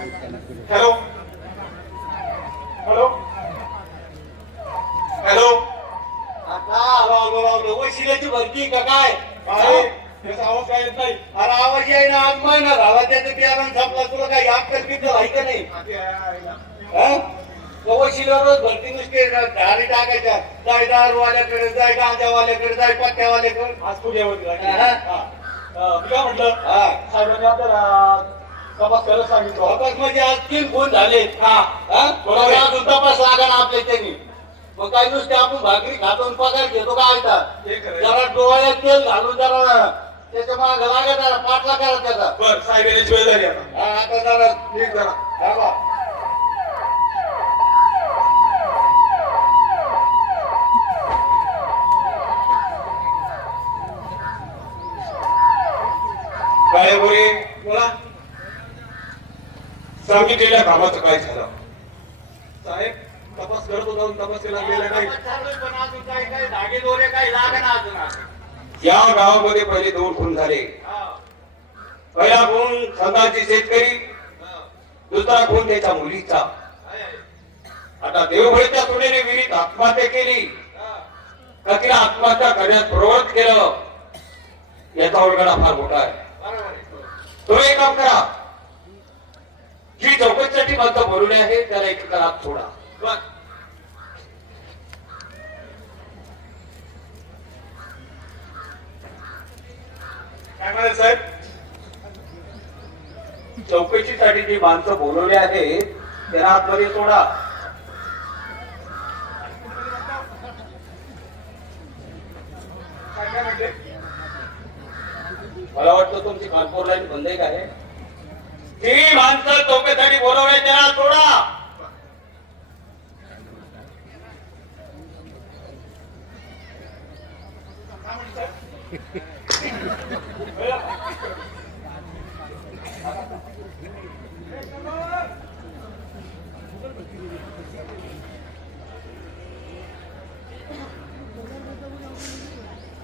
Hello? Hello? Hello? आता आलो आलो वशिल्याची भरती का काय? आवाज काय येत नाही. अरे आवाज आहे ना आज महिना झाला त्याचं बियाणं संपला तुला काही अक्कल बिक्कल आहे का नाही? हा? तो वशिल्यावर भरती नुसते धाडी टाकायच्या. जाय दारूवाल्याकडे जाय गांजावाल्याकडे जाय पत्त्यावाल्याकडे. आज काय म्हटलं? हा. साहेबांनी आपल्याला करायला सांगितलं तपास म्हणजे आज तीन खून झाले आहे. मग अजून तपास लागा ना आपल्या त्यांनी मग काय नुसते आपण भाकरी खातो आणि पगार घेतो का ऐका ते खरंय. जरा डोळ्यात तेल घालून जरा त्याच्या माग लागा जरा पाठला करा त्याचा. बर साहेब येण्याची वेळ झाली आता. हा, आता जरा नीट जरा हा बा. काय बोरे बोला. सांगितलेल्या कामाचं काय झालं? साहेब तपास करत होता आणि तपास केला गेला नाही. या गावामध्ये पहिले दोन खून झाले. पहिला खून संघाची शेतकरी. दुसरा खून त्याच्या मुलीचा. आता देवभळीच्या तुडीने विहिरीत आत्महत्या केली. का तिला आत्महत्या करण्यास प्रवृत्त केलं. याचा उलगडा फार मोठा आहे. तो एक काम करा. जी चौकशीसाठी माणसं बोलवली आहे त्याला एक सोडा बस. काय म्हणाले साहेब चौकशीसाठी जी माणसं बोलवली आहे त्यांना आतमध्ये म्हटले? मला वाटतं तुमची कानपूर लाईन बंद आहे ही माणसं टोपेसाठी बोलवले त्यांना सोडा.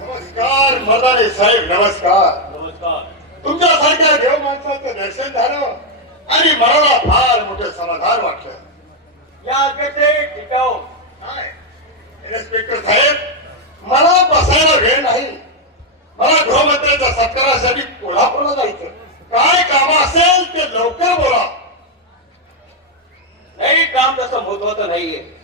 नमस्कार मदाने साहेब नमस्कार. दर्शन झालं. आणि मला फार मोठं समाधान वाटलं. इन्स्पेक्टर साहेब मला बसायला वेळ नाही. मला गृहमंत्र्यांच्या सत्कारासाठी कोल्हापूरला जायचं काय काम असेल ते लवकर बोला. नाही काम तसं महत्वाचं नाहीये.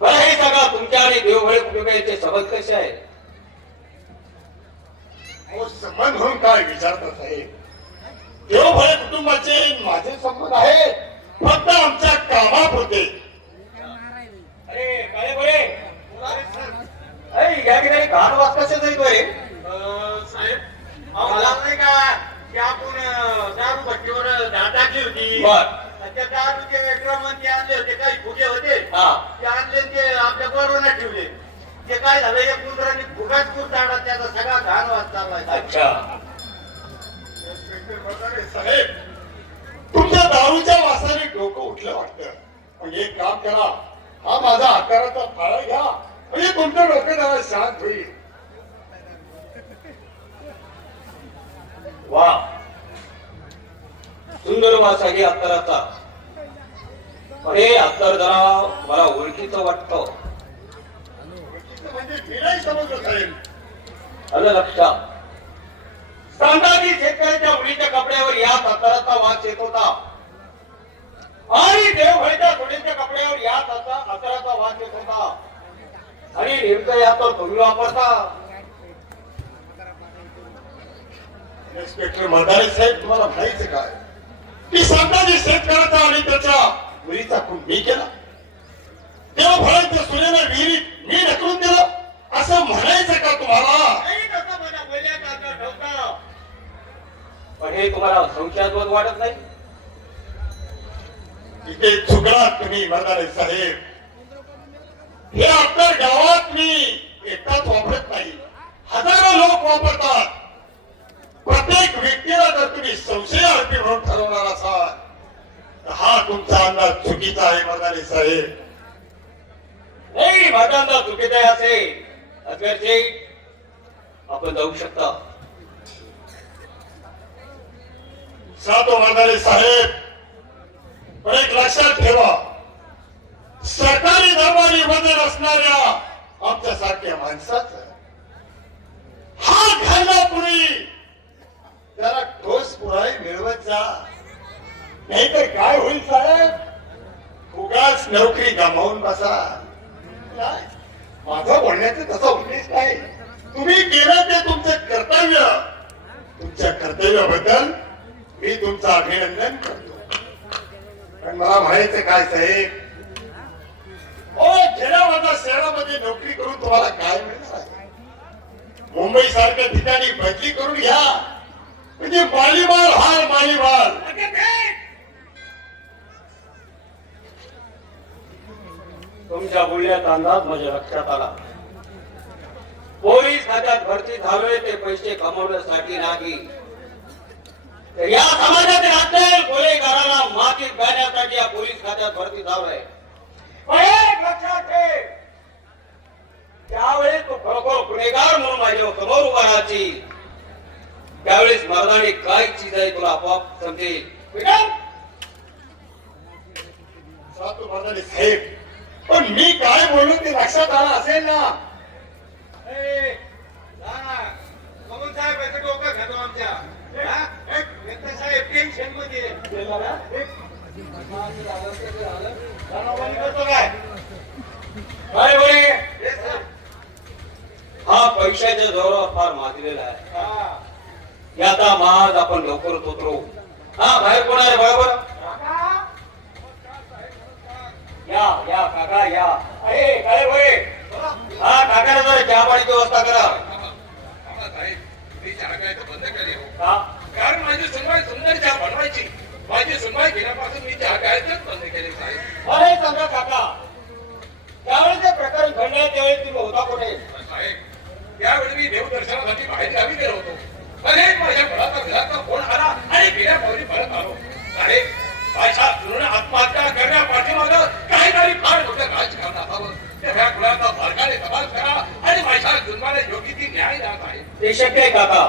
बरं हे सांगा तुमच्या आणि देवभळे कुटुंबाचे संबंध कसे आहेत? संबंध म्हणून काय विचारता साहेब देवभळे कुटुंबाचे माझे संबंध आहेत. फक्त आमच्या कामापुरते. अरे काय बरे अरे या ठिकाणी घाण वास कशाचा येतो रे अं, साहेब मला नाही का की आपण दारू भट्टीवर धा- टाकली होती. बर. त्या दारूचे ते आणले होते काही फुगे होते. हा. ते आणले आणि ते आपल्या बरोबर ठेवले. ते काय झालं या कुंदरांनी फुगाच कुरताडा त्याचा सगळा घाण वाज चाललाय. अच्छा. साहेब तुमच्या दारूच्या वासाने डोकं उठलं वाटतं. पण एक काम करा. हा माझा आकाराचा फाळा घ्या. म्हणजे तुमचं डोकं जरा शांत होईल. वा. सुंदर वास आहे अत्तराचा. अरे अत्तर जरा मला ओळखीचं वाटतं. म्हणजे नाही समजलं साहेब आलं लक्षात? सांगाजी शेतकऱ्याच्या मुलीच्या कपड्यावर या अत्तराचा वास येत होता. आणि देवभळीच्या मुलीच्या कपड्यावर या अत्तराचा वास येत होता. आणि नेमकं या तर तुम्ही वापरता? इन्स्पेक्टर म्हातारे साहेब तुम्हाला म्हणायचं काय? की संताजी शेतकऱ्याचा आणि त्याच्या मुलीचा खून मी केला. तेव्हा फळांच्या सुनेनं विहिरीत मी ढकलून दिलं. असं म्हणायचं का तुम्हाला? पण हे तुम्हाला संशयास्पद वाटत नाही? इथे चुकला तुम्ही मर्दाने साहेब. हे आपल्या गावात मी एकटाच वापरत नाही. हजारो लोक वापरतात. प्रत्येक व्यक्तीला जर तुम्ही संशय अर्पी म्हणून ठरवणार असाल तर हा तुमचा अंदाज चुकीचा आहे मर्दाने साहेब. नाही माझा अंदाज चुकीचा आहे असे. अध्यक्षे आपण जाऊ शकता. सातो वर्धारे साहेब पण एक लक्षात ठेवा. सरकारी दरबारी मध्ये असणाऱ्या आमच्यासारख्या माणसाचं हा घालण्यापूर्वी त्याला ठोस पुराई मिळवत जा. नाहीतर काय होईल साहेब? उगाच नोकरी गमावून बसा. माझं बोलण्याचं तसा उद्देश नाही तुम्ही केलं ते तुमचं कर्तव्य. तुमच्या कर्तव्याबद्दल मी तुमचं अभिनंदन करतो. पण मला म्हणायचं काय साहेब? हो, ओ खेड्यावादा शहरामध्ये नोकरी करून तुम्हाला काय मिळणार आहे? मुंबई सारख्या ठिकाणी बदली करून घ्या. म्हणजे मालीमाल हार मालीमाल तुमच्या बोलण्यात अंदाज माझ्या लक्षात आला. पोलीस खात्यात भरती झालोय ते पैसे कमवण्यासाठी नाही तर या समाजातील अत्यंत गुन्हेगारांना मातीत गाण्यासाठी या पोलीस खात्यात भरती झालोय. पण एक लक्षात ठेव त्यावेळेस तो खरोखर गुन्हेगार म्हणून माझ्यासमोर उभा राहायची त्यावेळेस मर्दाने काय चीज आहे तुला आपोआप समजेल. साहेब पण मी काय बोललो ते लक्षात आलं असेल ना? काय बोले हा पैशाच्या जोरावर फार माजलेला आहे. याचा माज आपण लवकरच उतरू हा बाहेर कोण बरोबर? या. काका या. अरे काय बोले हा काकाला जरा चहा पाण्याची व्यवस्था करा. का कारण माझी सुनवाई सुंदर चहा बनवायची. माझी सुनवाई घेण्यापासून मी चहा गायचंच बंद केले साहेब. अरे सांगा काका. त्यावेळेस ते प्रकरण घडले त्यावेळी तुम्ही होता कुठे? साहेब त्यावेळी मी देवदर्शनासाठी बाहेर गावी गेलो होतो. अनेक माझ्या मुलाचा घराचा फोन आला आणि गेल्या पावली परत आलो. साहेब जुनं आत्महत्या करण्या पाठीमागं काहीतरी फार मोठं राजकारण असावं त्या गुणाचा मार्गाने तपास करा आणि माझ्या जन्माला योग्य ती न्याय द्या साहेब शक्य आहे काका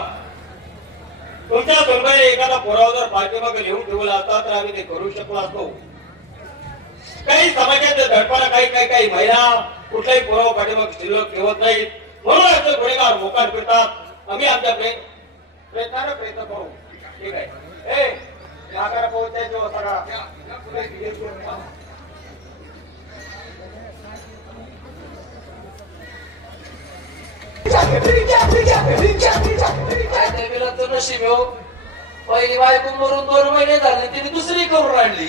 तुमच्या सुनबाईने एखादा पुरावा जर पाठीमागे लिहून ठेवला असता तर आम्ही ते करू शकलो असतो. काही समाजात धडपणा काही काही काही महिला कुठलाही पुरावा पाठीमाग शिल्लक ठेवत नाहीत. म्हणून आमचे गुन्हेगार मोकाट फिरतात. आम्ही आमच्या प्रयत्न प्रयत्नानं प्रयत्न करू. ठीक आहे. ए काकाला पोहोचायची व्यवस्था करा काय नशीब हो. पहिली बायको मरून दोन महिने झाले तिने दुसरी करून आणली.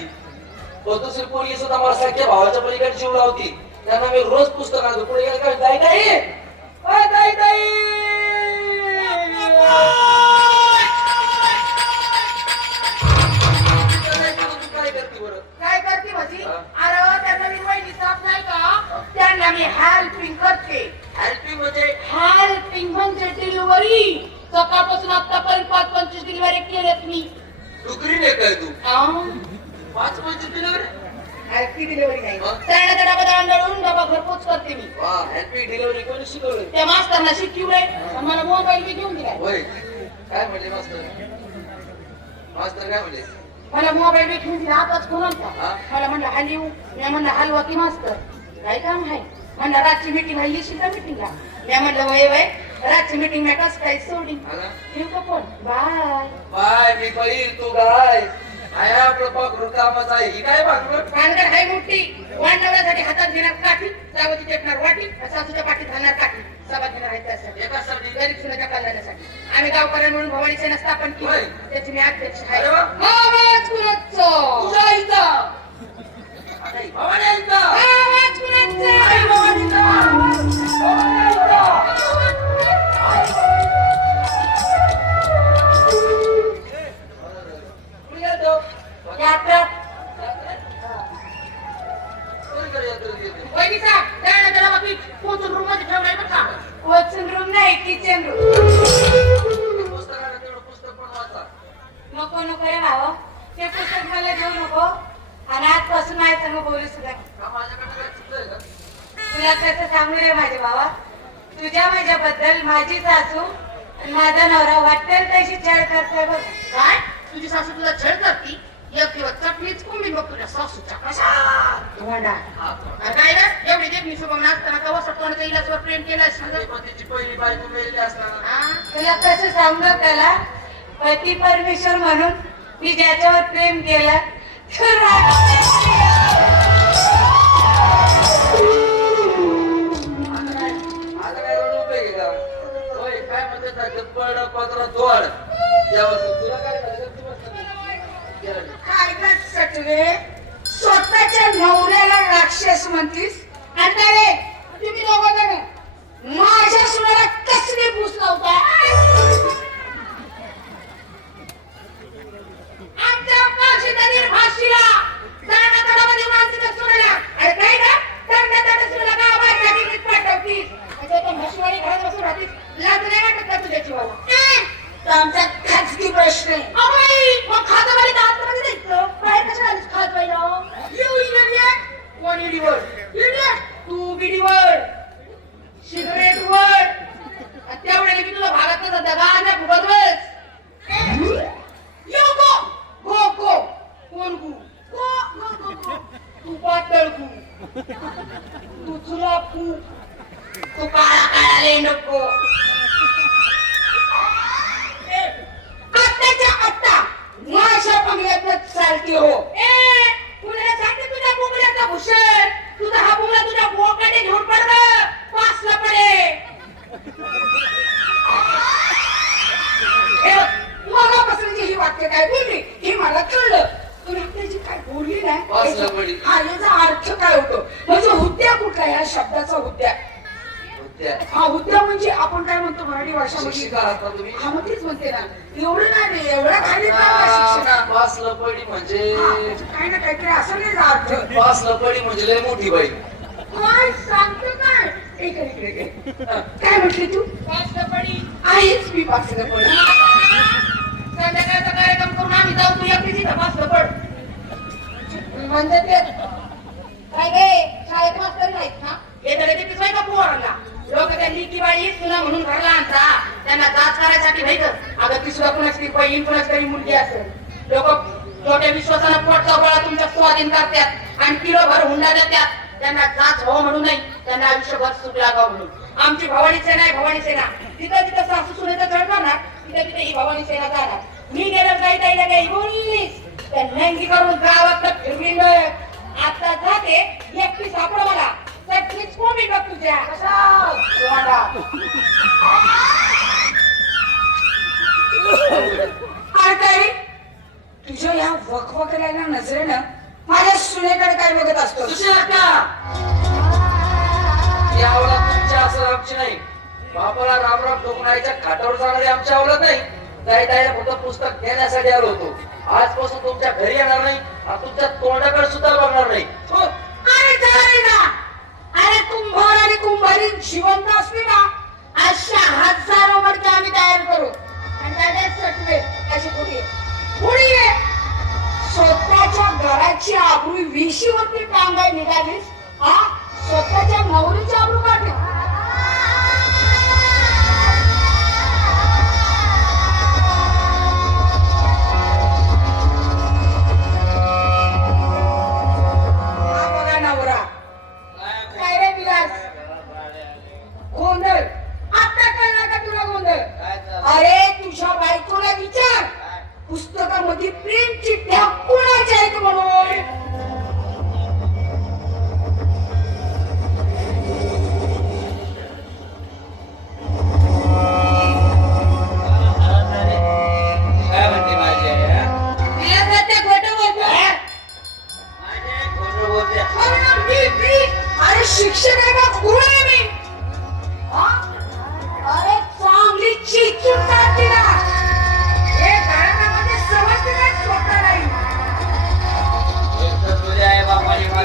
व दुसरी पोरगी सुद्धा मला सारख्या भावाच्या पलीकडे जीव लावती. त्यांना मी रोज पुस्तक पुढे गेलं काय ताई ताई ताई ताई मास्तरना शिकवलंय आणि मला मोबाईल बी घेऊन दिलाय होय. काय म्हणले मास्तर? मास्तर काय म्हणले? मला मोबाईल बी घेऊन दिला आताच हा. मला म्हणलं हलवू मी म्हणलं हलवा की मास्तर. काय काम आहे? म्हणलं रातची मीटिंग आहे. येशील का मीटिंगला मी म्हणलं वय वय रातची मीटिंग मी कसं काय सोडी ठेवू का फोन बाय. बाय मी बैल तू गाय. कामाचं आहे. ही काय भांडवल भानगड हाय मोठी. वाढवण्यासाठी हातात घेणार काठी. सावती टेकणार गरीब सुनाच्या कल्याणासाठी आम्ही गावकऱ्या म्हणून भवानी सेना स्थापन. केली त्याची मी अध्यक्ष आहे. आवाज कुणाचा आईचा नाही, भवानी आईचा आवाज कुणाचा आई भवानीचा आवाज. कुणी गेलतो? पोचून रूम नाही किचन रूम पुस्तकाला तेवढं पुस्तक पण वाचा नको नको रे भावा. ते पुस्तक मला देऊ नको. आणि आजपासून माझ्या संग बोलू सुद्धा. का माझ्याकडे काय चुकलंय का तुला कसं सांगू रे माझे भावा? तुझ्या माझ्याबद्दल माझी सासू आणि माझा नवरा वाटेल तशी छेड करतोय बघ. काय? तुझी सासू तुला छळ करती? एक दिवस चटणीच कुंभी बघ तुझ्या सासूच्या कशा धोंडा काय रे? एवढी देखणी शुभम नाचताना कवा सटवानाचा इलाजवर प्रेम केलास ना ग? पण तिची पहिली बायको मेलेली असताना हा? तुला कसं सांगू त्याला पती परमेश्वर म्हणून मी ज्याच्यावर प्रेम केलं तो आता काय रडू उपयोग आहे का होय काय म्हणतात ना ते पड पत्र तोड तुला काय करायचं तू बस ना. गेलं. काय गं सटवे स्वतःच्या नवऱ्याला राक्षस म्हणतीस आणि काय रे तुम्ही दोघं जण माझ्या सुनाला कसली पूस लावता आमच्या काशीदानीर भाषीला दाना तडामध्ये माणसाच्या सुनाला. अरे काय का तरण्या ताड्या सुनाला बाहेर नीट पाठवतीस म्हणजे त्या म्हशीवाली घरात बसून राहतीस लाज नाही वाटत का तुझ्या जीवाला? तो आमचा खाजगी प्रश्न आहे. अबाई मग आतमध्ये द्यायचं बाहेर कशा इडियट कोण इडियट इडियट तू बिडीवर सिगरेट तेवढे मी तुला भारताचा सध्या गाण्या फुगत यो गो गो गो. कोण गु? गो गो गो तू पातळ गु. तू चुला कू तू काळा काळा नको. आत्ताच्या आत्ता. माझ्या बंगल्यात चालते हो. ए तुला सांगते तुझ्या बंगल्याचा भूषण. तुझा हा बंगला तुझ्या बोकाने घेऊन पड पासला पडे. बघ, मगापासूनची ही वाक्य काय बोलली? हे मला कळलं. पण आपल्याची काय बोलली पडी. नाही हा याचा अर्थ काय होतो? म्हणजे हुद्या कुठला या शब्दाचा हुद्या. होत्या. हा हुद्दा म्हणजे आपण काय म्हणतो मराठी भाषामध्ये? शिक्षिका आहात ना तुम्ही हा मग तेच म्हणते ना. एवढं नाही रे एवढं खाली काय पाच लपडी म्हणजे काही ना काहीतरी असं नाही जा अर्थ पाच लपडी म्हणजे लय मोठी बाई. काय सांगतो काय? इकडे इकडे इकडे. हा, काय म्हटली तू? पाच लपडी. आहेच मी पाच लपडी. संध्याकाळचा कार्यक्रम करून आम्ही जाऊ तू एकटीच इथं पाच लपड. म्हणजे ते काय गे शाळेत मास्तर नाहीत ना? हे तर किती का पोरांना लोक त्या लिकी बाई तुला म्हणून घरला आणता त्यांना जात करायसाठी नाही तर. अगं ती सुद्धा कुणाच बहीण कुणाच तरी मुलगी असेल. लोक छोट्या विश्वासानं पोटचा गोळा तुमच्या स्वाधीन करतात आणि किलो भर हुंडा देतात. त्यांना जात हो म्हणून नाही त्यांना आयुष्यभर सुख लागावं म्हणून. आमची भवानी सेना आहे भवानी सेना. तिथं तिथं सासू सुनेचं चढणार ना तिथं तिथे ही भवानी सेना जाणार. मी गेलं काही ताईला काही बोललीस. तर नंगी करून गावात फिरवी आता जाते. एकटी सापड मला. बघ तुझ्या. अरे? तुझ्या या वखवकऱ्याला नजरेनं माझ्या सुनेकडे काय बघत असतो सुशीला यावला तुमच्या असं आमची नाही बापाला रामराम ठोकणाऱ्याच्या खाटावर जाणारी आमच्या आवडत नाही जाय जायला फक्त पुस्तक घेण्यासाठी आलो होतो आजपासून तुमच्या घरी येणार नाही आणि तुमच्या तोंडाकडे सुद्धा बघणार नाही हो. अरे कुंभार आणि कुंभारी जिवंत असली ना अशा हजारो मडक्या आम्ही तयार करू. आणि त्याने सटवे अशी पुढे पुढे ये. स्वतःच्या घराची आबरू विशीवरती टांगाय निघालीस. हा? स्वतःच्या नवरीची आबरू काढली.